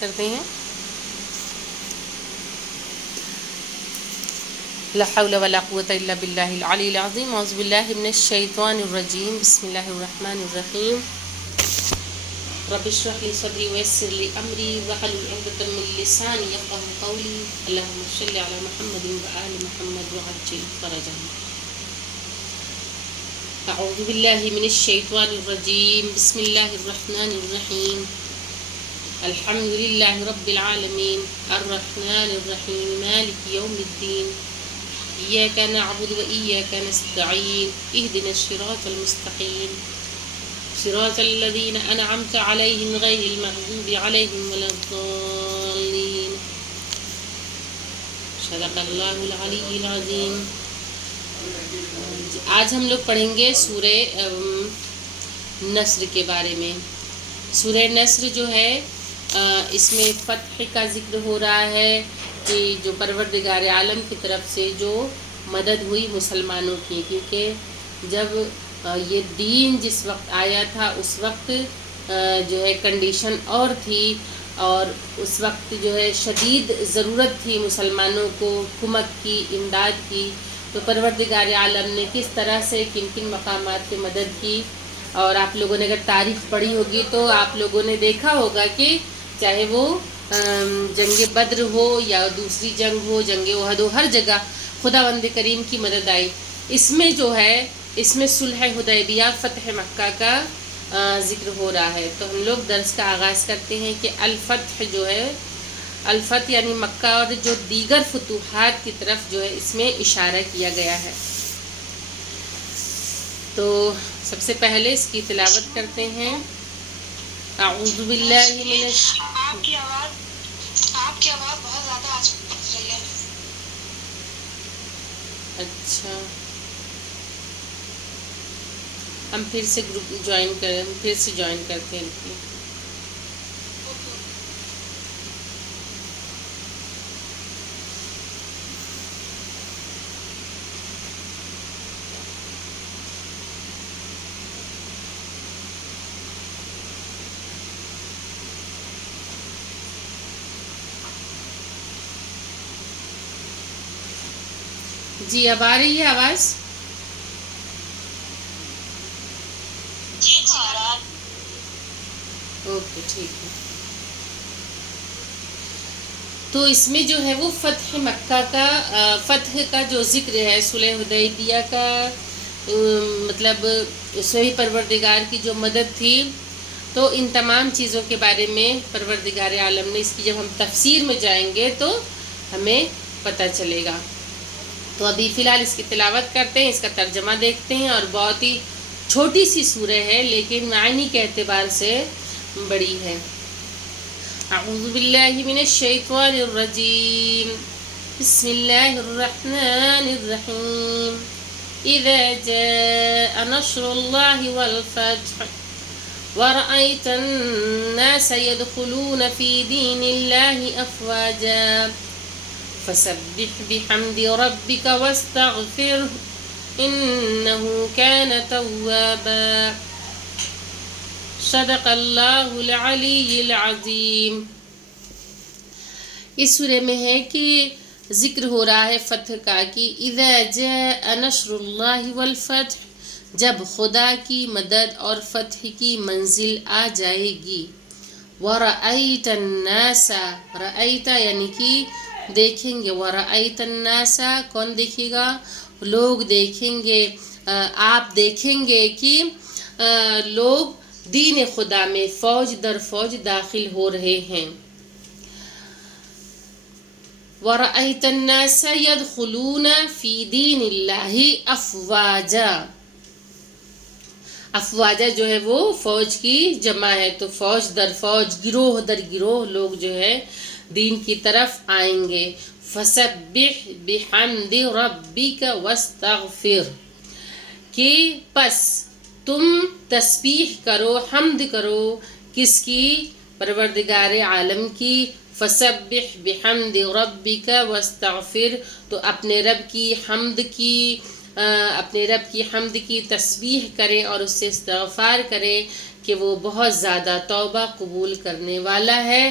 کرتے ہیں. لا حول ولا قوة الا باللہ العلی العظیم. اعوذ باللہ من الشیطان الرجیم. بسم اللہ الرحمن الرحیم. رب اشرح لي صدری ويسر لي امری واحلل عقدۃ من لسانی یفقهوا قولی. اللهم صل علی محمد وآل محمد وعجل فرجهم. اعوذ باللہ من الشیطان الرجیم. بسم اللہ الرحمن الرحیم. الحمد للہ رب العالمین الرحمن الرحیم مالک یوم الدین. ایاک نعبد و ایاک نستعین. اہدنا الصراط المستقیم صراط الذین انعمت علیہم غیر المغضوب علیہم ولا الضالین. صدق اللہ العلی العظیم. آج ہم لوگ پڑھیں گے سورہ نصر کے بارے میں. سورہ نصر جو ہے اس میں فتح کا ذکر ہو رہا ہے کہ جو پروردگار عالم کی طرف سے جو مدد ہوئی مسلمانوں کی، کیونکہ جب یہ دین جس وقت آیا تھا اس وقت جو ہے کنڈیشن اور تھی، اور اس وقت جو ہے شدید ضرورت تھی مسلمانوں کو حکومت کی، امداد کی. تو پروردگار عالم نے کس طرح سے کن کن مقامات پہ مدد کی. اور آپ لوگوں نے اگر تاریخ پڑھی ہوگی تو آپ لوگوں نے دیکھا ہوگا کہ چاہے وہ جنگ بدر ہو یا دوسری جنگ ہو، جنگ احد ہو، ہر جگہ خداوند کریم کی مدد آئی. اس میں جو ہے اس میں صلح حدیبیہ، فتح مکہ کا ذکر ہو رہا ہے. تو ہم لوگ درس کا آغاز کرتے ہیں کہ الفتح جو ہے، الفتح یعنی مکہ اور جو دیگر فتوحات کی طرف جو ہے اس میں اشارہ کیا گیا ہے. تو سب سے پہلے اس کی تلاوت کرتے ہیں. اعوذ باللہ من آپ کی آواز بہت زیادہ آج پھنس رہی ہے. اچھا، ہم پھر سے گروپ جوائن کریں، پھر سے جوائن کرتے ہیں. جی اب آ رہی ہے آواز؟ جی آواز. اوکے ٹھیک ہے. تو اس میں جو ہے وہ فتح مکہ کا فتح کا جو ذکر ہے، صلح حدیبیہ کا مطلب وہی پروردگار کی جو مدد تھی. تو ان تمام چیزوں کے بارے میں پروردگار عالم نے اس کی جب ہم تفسیر میں جائیں گے تو ہمیں پتہ چلے گا. تو ابھی فی الحال اس کی تلاوت کرتے ہیں، اس کا ترجمہ دیکھتے ہیں. اور بہت ہی چھوٹی سی سورہ ہے لیکن معنی کے اعتبار سے بڑی ہے. اعوذ باللہ من الشیطان الرجیم. بسم اللہ الرحمن الرحیم. اذا جاء نصر اللہ والفتح ورأيت الناس يدخلون في دين الله أفواجا فسبح بحمد ربك واستغفره إنه كان توابا. صدق اللہ العلی العظیم. اس سورہ میں ہے کہ ذکر ہو رہا ہے فتح کا کہ اذا جاء نصر اللہ والفتح، جب خدا کی مدد اور فتح کی منزل آ جائے گی. وَرَأَيْتَ النَّاسَ، رأیت یعنی کہ دیکھیں گے. وَرَأَيْتَ النَّاسَ کون دیکھے گا؟ لوگ دیکھیں گے. آپ دیکھیں گے کہ لوگ دین خدا میں فوج در فوج داخل ہو رہے ہیں. وَرَأَيْتَ النَّاسَ يَدْخُلُونَ فِي دِينِ اللَّهِ أَفْوَاجًا. افواجہ جو ہے وہ فوج کی جمع ہے. تو فوج در فوج، گروہ در گروہ لوگ جو ہے دین کی طرف آئیں گے. فسبح بحمد ربک واستغفر، کہ پس تم تسبیح کرو، حمد کرو. کس کی؟ پروردگار عالم کی. فسبح بحمد ربک واستغفر، تو اپنے رب کی حمد کی تسبیح کرے اور اس سے استغفار کرے کہ وہ بہت زیادہ توبہ قبول کرنے والا ہے.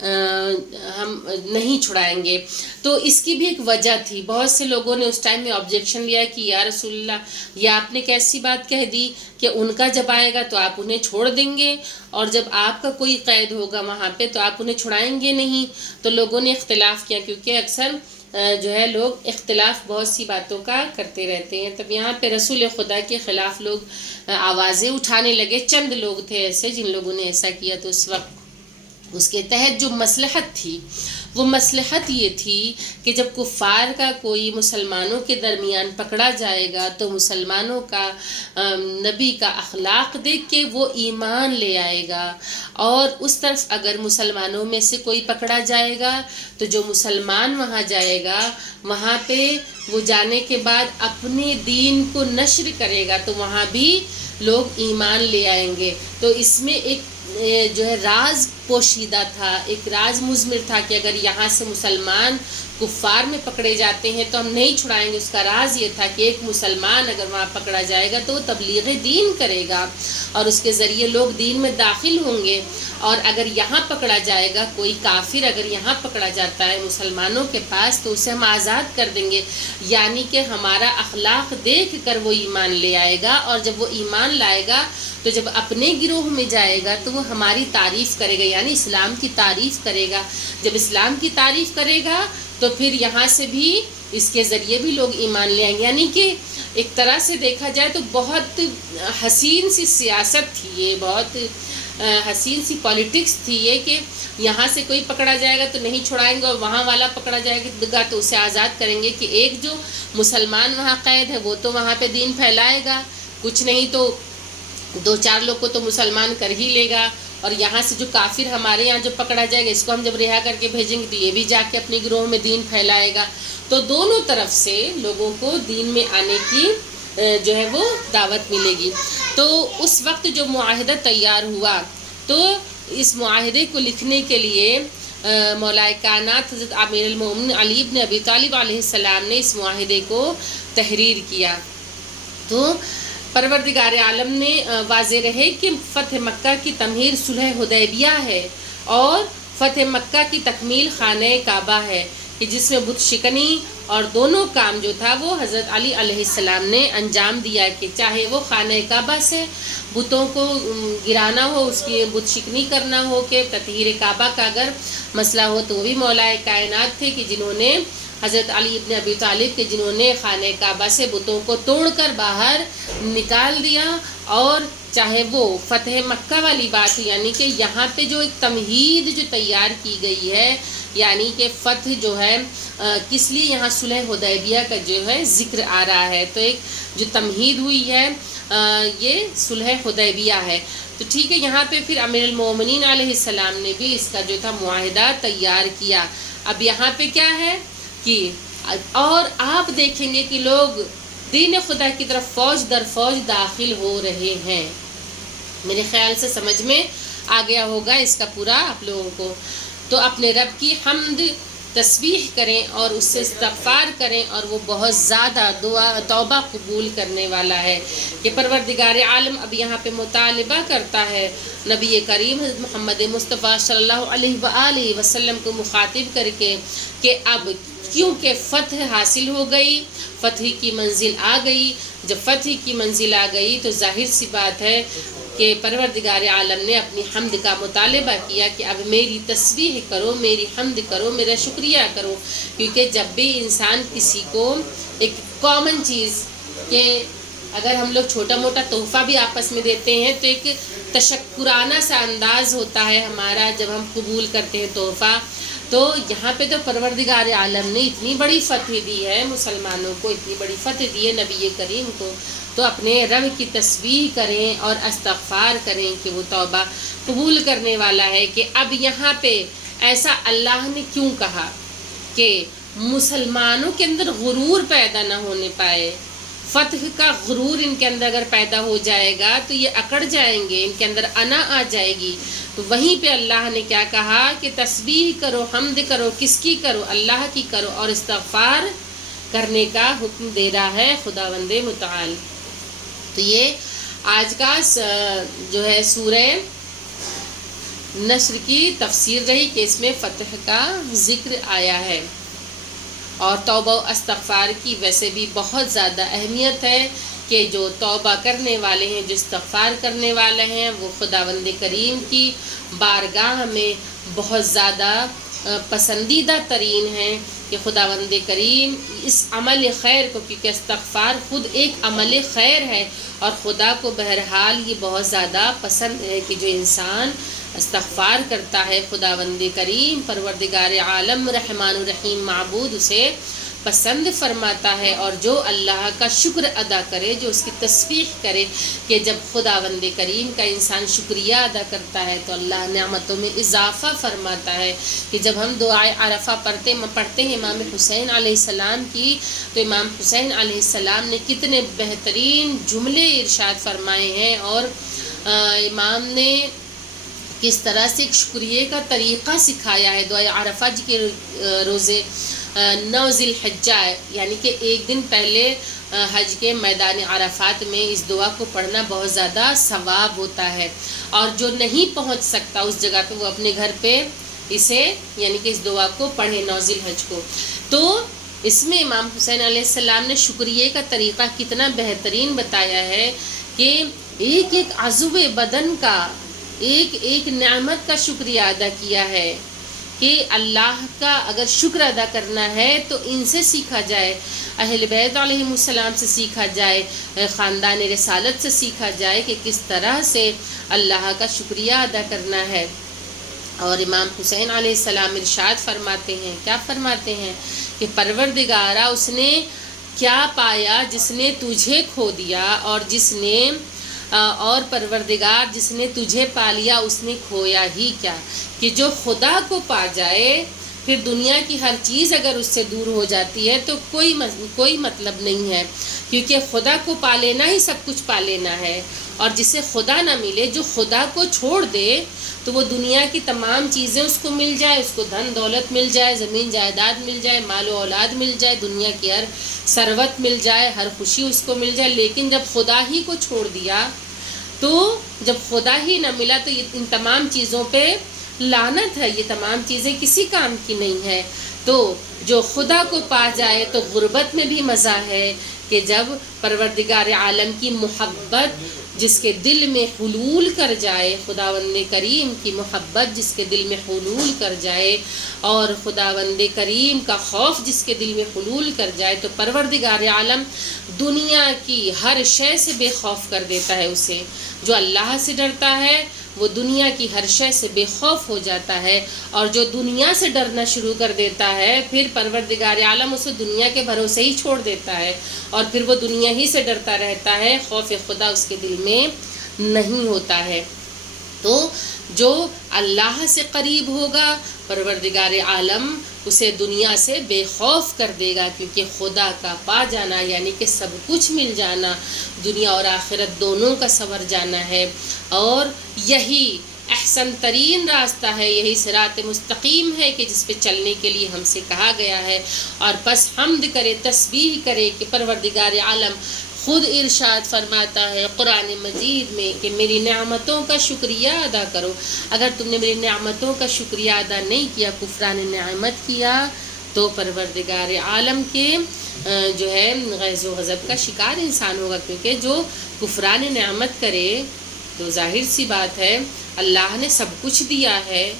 ہم نہیں چھڑائیں گے. تو اس کی بھی ایک وجہ تھی. بہت سے لوگوں نے اس ٹائم میں آبجیکشن لیا کہ یا رسول اللہ یہ آپ نے کیسی بات کہہ دی کہ ان کا جب آئے گا تو آپ انہیں چھوڑ دیں گے اور جب آپ کا کوئی قید ہوگا وہاں پہ تو آپ انہیں چھڑائیں گے نہیں. تو لوگوں نے اختلاف کیا کیونکہ اکثر جو ہے لوگ اختلاف بہت سی باتوں کا کرتے رہتے ہیں. تب یہاں پہ رسول خدا کے خلاف لوگ آوازیں اٹھانے لگے. چند لوگ تھے ایسے جن لوگوں نے ایسا کیا. تو اس وقت اس کے تحت جو مصلحت تھی وہ مصلحت یہ تھی کہ جب کفار کا کوئی مسلمانوں کے درمیان پکڑا جائے گا تو مسلمانوں کا نبی کا اخلاق دیکھ کے وہ ایمان لے آئے گا. اور اس طرف اگر مسلمانوں میں سے کوئی پکڑا جائے گا تو جو مسلمان وہاں جائے گا وہاں پہ وہ جانے کے بعد اپنے دین کو نشر کرے گا تو وہاں بھی لوگ ایمان لے آئیں گے. تو اس میں ایک جو ہے راز پوشیدہ تھا, ایک راز مضمر تھا کہ اگر یہاں سے مسلمان کفار میں پکڑے جاتے ہیں تو ہم نہیں چھڑائیں گے. اس کا راز یہ تھا کہ ایک مسلمان اگر وہاں پکڑا جائے گا تو وہ تبلیغ دین کرے گا اور اس کے ذریعے لوگ دین میں داخل ہوں گے. اور اگر یہاں پکڑا جائے گا کوئی کافر اگر یہاں پکڑا جاتا ہے مسلمانوں کے پاس تو اسے ہم آزاد کر دیں گے. یعنی کہ ہمارا اخلاق دیکھ کر وہ ایمان لے آئے گا اور جب وہ ایمان لائے گا تو جب اپنے گروہ میں جائے گا تو وہ ہماری تعریف کرے گا, یعنی اسلام کی تعریف کرے گا. جب اسلام کی تعریف کرے گا تو پھر یہاں سے بھی اس کے ذریعے بھی لوگ ایمان لے آئیں گے. یعنی کہ ایک طرح سے دیکھا جائے تو بہت حسین سی سیاست تھی یہ, بہت حسین سی پالیٹکس تھی یہ کہ یہاں سے کوئی پکڑا جائے گا تو نہیں چھڑائیں گے اور وہاں والا پکڑا جائے گا تو اسے آزاد کریں گے کہ ایک جو مسلمان وہاں قید ہے وہ تو وہاں پہ دین پھیلائے گا, کچھ نہیں تو 2-4 لوگ کو تو مسلمان کر ہی لے گا, اور یہاں سے جو کافر ہمارے یہاں جو پکڑا جائے گا اس کو ہم جب رہا کر کے بھیجیں گے تو یہ بھی جا کے اپنے گروہ میں دین پھیلائے گا. تو دونوں طرف سے لوگوں کو دین میں آنے کی جو ہے وہ دعوت ملے گی. تو اس وقت جو معاہدہ تیار ہوا تو اس معاہدے کو لکھنے کے لیے مولا کائنات حضرت امیر المومنین علی بن ابی طالب علیہ السلام نے اس معاہدے کو تحریر کیا. تو پروردگار عالم نے واضح رہے کہ فتح مکہ کی تمہید صلح حدیبیہ ہے اور فتح مکہ کی تکمیل خانہ کعبہ ہے کہ جس میں بت شکنی اور دونوں کام جو تھا وہ حضرت علی علیہ السلام نے انجام دیا کہ چاہے وہ خانہ کعبہ سے بتوں کو گرانا ہو, اس کی بت شکنی کرنا ہو, کہ تطہیر کعبہ کا اگر مسئلہ ہو تو وہ بھی مولا کائنات تھے کہ جنہوں نے حضرت علی ابن ابی طالب کے جنہوں نے خانہ کعبہ سے بتوں کو توڑ کر باہر نکال دیا. اور چاہے وہ فتح مکہ والی بات یعنی کہ یہاں پہ جو ایک تمہید جو تیار کی گئی ہے یعنی کہ فتح جو ہے کس لیے یہاں صلح حدیبیہ کا جو ہے ذکر آ رہا ہے, تو ایک جو تمہید ہوئی ہے یہ صلح حدیبیہ ہے. تو ٹھیک ہے, یہاں پہ پھر امیر المومنین علیہ السلام نے بھی اس کا جو تھا معاہدہ تیار کیا. اب یہاں پہ کیا ہے کہ اور آپ دیکھیں گے کہ لوگ دین خدا کی طرف فوج در فوج داخل ہو رہے ہیں. میرے خیال سے سمجھ میں آ گیا ہوگا اس کا پورا آپ لوگوں کو. تو اپنے رب کی حمد تسبیح کریں اور اس سے استغفار کریں اور وہ بہت زیادہ دعا توبہ قبول کرنے والا ہے کہ پروردگار عالم اب یہاں پہ مطالبہ کرتا ہے نبی کریم حضرت محمد مصطفیٰ صلی اللہ علیہ وآلہ وسلم کو مخاطب کر کے کہ اب کیونکہ فتح حاصل ہو گئی, فتح کی منزل آ گئی, جب فتح کی منزل آ گئی تو ظاہر سی بات ہے کہ پروردگار عالم نے اپنی حمد کا مطالبہ کیا کہ اب میری تسبیح کرو, میری حمد کرو, میرا شکریہ کرو. کیونکہ جب بھی انسان کسی کو ایک کامن چیز کہ اگر ہم لوگ چھوٹا موٹا تحفہ بھی آپس میں دیتے ہیں تو ایک تشکرانہ سا انداز ہوتا ہے ہمارا جب ہم قبول کرتے ہیں تحفہ. تو یہاں پہ تو پروردگار عالم نے اتنی بڑی فتح دی ہے مسلمانوں کو, اتنی بڑی فتح دی ہے نبی کریم کو, تو اپنے رب کی تسبیح کریں اور استغفار کریں کہ وہ توبہ قبول کرنے والا ہے. کہ اب یہاں پہ ایسا اللہ نے کیوں کہا کہ مسلمانوں کے اندر غرور پیدا نہ ہونے پائے. فتح کا غرور ان کے اندر اگر پیدا ہو جائے گا تو یہ اکڑ جائیں گے, ان کے اندر انا آ جائے گی. تو وہیں پہ اللہ نے کیا کہا کہ تسبیح کرو, حمد کرو, کس کی کرو, اللہ کی کرو, اور استغفار کرنے کا حکم دے رہا ہے خداوند متعال. تو یہ آج کا جو ہے سورہ نصر کی تفسیر رہی کہ اس میں فتح کا ذکر آیا ہے، اور توبہ و استغفار کی ویسے بھی بہت زیادہ اہمیت ہے کہ جو توبہ کرنے والے ہیں، جو استغفار کرنے والے ہیں، وہ خداوند کریم کی بارگاہ میں بہت زیادہ پسندیدہ ترین ہیں کہ خداوند کریم اس عمل خیر کو، کیونکہ استغفار خود ایک عمل خیر ہے اور خدا کو بہرحال یہ بہت زیادہ پسند ہے کہ جو انسان استغفار کرتا ہے، خداوند کریم پروردگار عالم رحمان الرحیم معبود اسے پسند فرماتا ہے، اور جو اللہ کا شکر ادا کرے، جو اس کی تسبیح کرے، کہ جب خداوند کریم کا انسان شکریہ ادا کرتا ہے تو اللہ نعمتوں میں اضافہ فرماتا ہے۔ کہ جب ہم دعائے عرفہ پڑھتے ہیں امام حسین علیہ السلام کی، تو امام حسین علیہ السلام نے کتنے بہترین جملے ارشاد فرمائے ہیں، اور امام نے کس طرح سے ایک شکریہ کا طریقہ سکھایا ہے۔ دعائے عرفہ کے روزے 9 ذی الحجہ، یعنی کہ ایک دن پہلے حج کے میدان عرفات میں اس دعا کو پڑھنا بہت زیادہ ثواب ہوتا ہے، اور جو نہیں پہنچ سکتا اس جگہ پہ وہ اپنے گھر پہ اسے یعنی کہ اس دعا کو پڑھے 9 ذی الحج کو۔ تو اس میں امام حسین علیہ السلام نے شکریہ کا طریقہ کتنا بہترین بتایا ہے کہ ایک ایک عضو بدن کا، ایک ایک نعمت کا شکریہ ادا کیا ہے کہ اللہ کا اگر شکر ادا کرنا ہے تو ان سے سیکھا جائے، اہل بیت علیہم السلام سے سیکھا جائے، خاندان رسالت سے سیکھا جائے کہ کس طرح سے اللہ کا شکریہ ادا کرنا ہے۔ اور امام حسین علیہ السلام ارشاد فرماتے ہیں، کیا فرماتے ہیں کہ پروردگارا اس نے کیا پایا جس نے تجھے کھو دیا، اور پروردگار جس نے تجھے پا لیا اس نے کھویا ہی کیا۔ کہ جو خدا کو پا جائے پھر دنیا کی ہر چیز اگر اس سے دور ہو جاتی ہے تو کوئی مطلب نہیں ہے، کیونکہ خدا کو پا لینا ہی سب کچھ پا لینا ہے۔ اور جسے خدا نہ ملے، جو خدا کو چھوڑ دے، تو وہ دنیا کی تمام چیزیں اس کو مل جائے، اس کو دھن دولت مل جائے، زمین جائیداد مل جائے، مال و اولاد مل جائے، دنیا کی ہر ثروت مل جائے، ہر خوشی اس کو مل جائے، لیکن جب خدا ہی کو چھوڑ دیا، تو جب خدا ہی نہ ملا تو ان تمام چیزوں پہ لعنت ہے، یہ تمام چیزیں کسی کام کی نہیں ہے۔ تو جو خدا کو پا جائے تو غربت میں بھی مزہ ہے کہ جب پروردگار عالم کی محبت جس کے دل میں حلول کر جائے، خداوند کریم کی محبت جس کے دل میں حلول کر جائے، اور خداوند کریم کا خوف جس کے دل میں حلول کر جائے، تو پروردگار عالم دنیا کی ہر شے سے بے خوف کر دیتا ہے اسے۔ جو اللہ سے ڈرتا ہے وہ دنیا کی ہر شے سے بے خوف ہو جاتا ہے، اور جو دنیا سے ڈرنا شروع کر دیتا ہے پھر پروردگار عالم اسے دنیا کے بھروسے ہی چھوڑ دیتا ہے، اور پھر وہ دنیا ہی سے ڈرتا رہتا ہے، خوف خدا اس کے دل میں نہیں ہوتا ہے۔ تو جو اللہ سے قریب ہوگا پروردگار عالم اسے دنیا سے بے خوف کر دے گا، کیونکہ خدا کا پا جانا یعنی کہ سب کچھ مل جانا، دنیا اور آخرت دونوں کا سنور جانا ہے، اور یہی احسن ترین راستہ ہے، یہی صراط مستقیم ہے کہ جس پہ چلنے کے لیے ہم سے کہا گیا ہے۔ اور بس حمد کرے، تسبیح کرے کہ پروردگار عالم خود ارشاد فرماتا ہے قرآن مجید میں کہ میری نعمتوں کا شکریہ ادا کرو۔ اگر تم نے میری نعمتوں کا شکریہ ادا نہیں کیا، کفران نعمت کیا، تو پروردگار عالم کے جو ہے غیظ و غضب کا شکار انسان ہوگا، کیونکہ جو کفران نعمت کرے تو ظاہر سی بات ہے اللہ نے سب کچھ دیا ہے،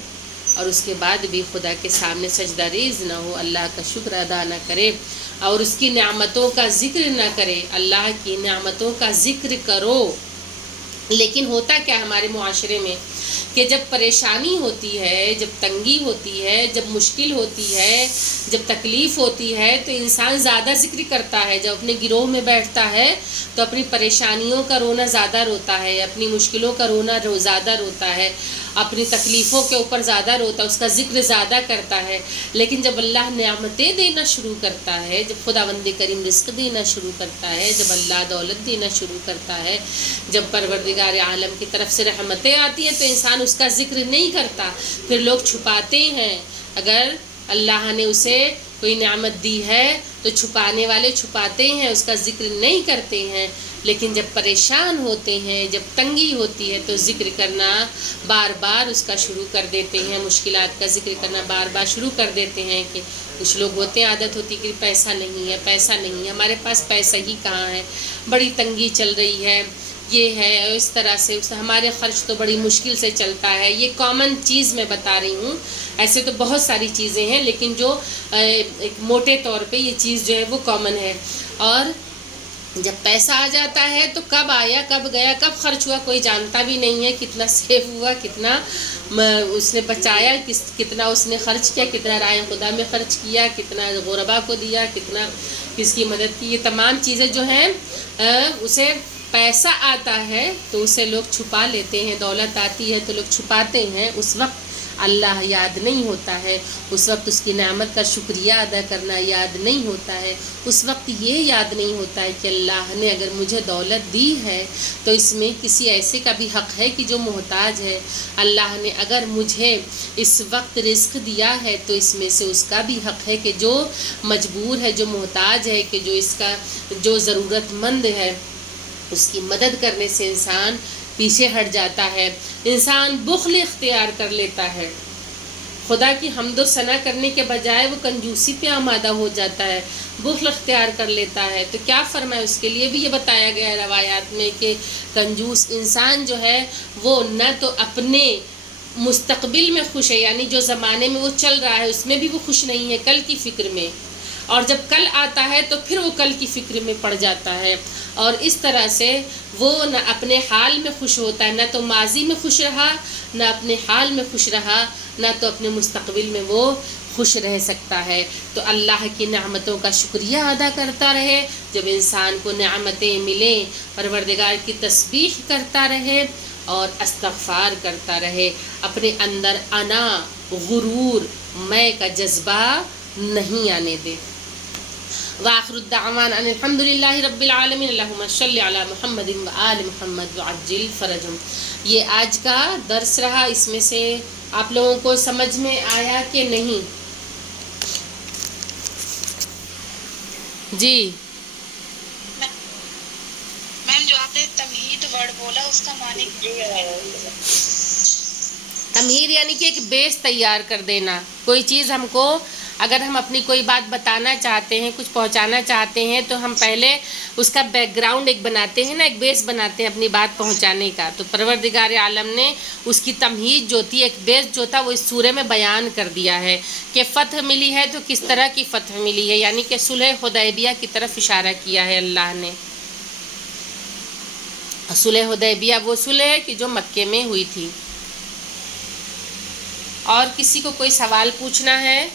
اور اس کے بعد بھی خدا کے سامنے سجدہ ریز نہ ہو، اللہ کا شکر ادا نہ کرے اور اس کی نعمتوں کا ذکر نہ کرے۔ اللہ کی نعمتوں کا ذکر کرو، لیکن ہوتا کیا ہمارے معاشرے میں کہ جب پریشانی ہوتی ہے، جب تنگی ہوتی ہے، جب مشکل ہوتی ہے، جب تکلیف ہوتی ہے، تو انسان زیادہ ذکر کرتا ہے۔ جب اپنے گروہ میں بیٹھتا ہے تو اپنی پریشانیوں کا رونا زیادہ روتا ہے، اپنی مشکلوں کا رونا زیادہ روتا ہے، اپنی تکلیفوں کے اوپر زیادہ روتا ہے، اس کا ذکر زیادہ کرتا ہے۔ لیکن جب اللہ نعمتیں دینا شروع کرتا ہے، جب خداوند کریم رزق دینا شروع کرتا ہے، جب اللہ دولت دینا شروع کرتا ہے، جب پروردگار عالم کی طرف سے رحمتیں آتی ہیں، تو انسان اس کا ذکر نہیں کرتا، پھر لوگ چھپاتے ہیں۔ اگر اللہ نے اسے کوئی نعمت دی ہے تو چھپانے والے چھپاتے ہیں، اس کا ذکر نہیں کرتے ہیں۔ لیکن جب پریشان ہوتے ہیں، جب تنگی ہوتی ہے تو ذکر کرنا بار بار اس کا شروع کر دیتے ہیں، مشکلات کا ذکر کرنا بار بار شروع کر دیتے ہیں. کہ کچھ لوگ ہوتے ہیں عادت ہوتی کہ پیسہ نہیں ہے، پیسہ نہیں ہے، ہمارے پاس پیسہ ہی کہاں ہے، بڑی تنگی چل رہی ہے، یہ ہے، اس طرح سے ہمارے خرچ تو بڑی مشکل سے چلتا ہے. یہ کامن چیز میں بتا رہی ہوں. ایسے تو بہت ساری چیزیں ہیں لیکن جو ایک موٹے طور پہ یہ چیز جو ہے وہ کامن ہے. اور جب پیسہ آ جاتا ہے تو کب آیا، کب گیا، کب خرچ ہوا کوئی جانتا بھی نہیں ہے. کتنا سیو ہوا، کتنا اس نے بچایا، کتنا اس نے خرچ کیا، کتنا رائے خدا میں خرچ کیا، کتنا غربا کو دیا، کتنا کس کی مدد کی. یہ تمام چیزیں جو ہیں اسے پیسہ آتا ہے تو اسے لوگ چھپا لیتے ہیں، دولت آتی ہے تو لوگ چھپاتے ہیں. اس وقت اللہ یاد نہیں ہوتا ہے، اس وقت اس کی نعمت کا شکریہ ادا کرنا یاد نہیں ہوتا ہے. اس وقت یہ یاد نہیں ہوتا ہے کہ اللہ نے اگر مجھے دولت دی ہے تو اس میں کسی ایسے کا بھی حق ہے کہ جو محتاج ہے. اللہ نے اگر مجھے اس وقت رزق دیا ہے تو اس میں سے اس کا بھی حق ہے کہ جو مجبور ہے، جو محتاج ہے، کہ جو اس کا جو ضرورت مند ہے، اس کی مدد کرنے سے انسان پیچھے ہٹ جاتا ہے. انسان بخل اختیار کر لیتا ہے، خدا کی حمد و ثنا کرنے کے بجائے وہ کنجوسی پہ آمادہ ہو جاتا ہے، بخل اختیار کر لیتا ہے. تو کیا فرمائے، اس کے لیے بھی یہ بتایا گیا ہے روایات میں کہ کنجوس انسان جو ہے وہ نہ تو اپنے مستقبل میں خوش ہے، یعنی جو زمانے میں وہ چل رہا ہے اس میں بھی وہ خوش نہیں ہے، کل کی فکر میں، اور جب کل آتا ہے تو پھر وہ کل کی فکر میں پڑ جاتا ہے. اور اس طرح سے وہ نہ اپنے حال میں خوش ہوتا ہے، نہ تو ماضی میں خوش رہا، نہ اپنے حال میں خوش رہا، نہ تو اپنے مستقبل میں وہ خوش رہ سکتا ہے. تو اللہ کی نعمتوں کا شکریہ ادا کرتا رہے. جب انسان کو نعمتیں ملیں پروردگار کی تسبیح کرتا رہے اور استغفار کرتا رہے. اپنے اندر انا، غرور، میں کا جذبہ نہیں آنے دے. وآخر الدعوان ان الحمد للہ رب العالمین. اللہم صلی علی محمد و آل محمد وعجل فرجہم. یہ آج کا درس رہا. اس میں سے آپ لوگوں کو سمجھ میں آیا کہ نہیں؟ جی میم جو آپ نے تمہید ورڈ بولا اس کا معنی تمہید یعنی کہ ایک بیس تیار کر دینا. کوئی چیز ہم کو اگر ہم اپنی کوئی بات بتانا چاہتے ہیں، کچھ پہنچانا چاہتے ہیں تو ہم پہلے اس کا بیک گراؤنڈ ایک بناتے ہیں نا، ایک بیس بناتے ہیں اپنی بات پہنچانے کا. تو پروردگار عالم نے اس کی تمہید جو تھی، ایک بیس جو تھا، وہ اس سورہ میں بیان کر دیا ہے کہ فتح ملی ہے تو کس طرح کی فتح ملی ہے، یعنی کہ صلح حدیبیہ کی طرف اشارہ کیا ہے اللہ نے. صلح حدیبیہ وہ صلح ہے کہ جو مکے میں ہوئی تھی. اور کسی کو کوئی سوال پوچھنا ہے؟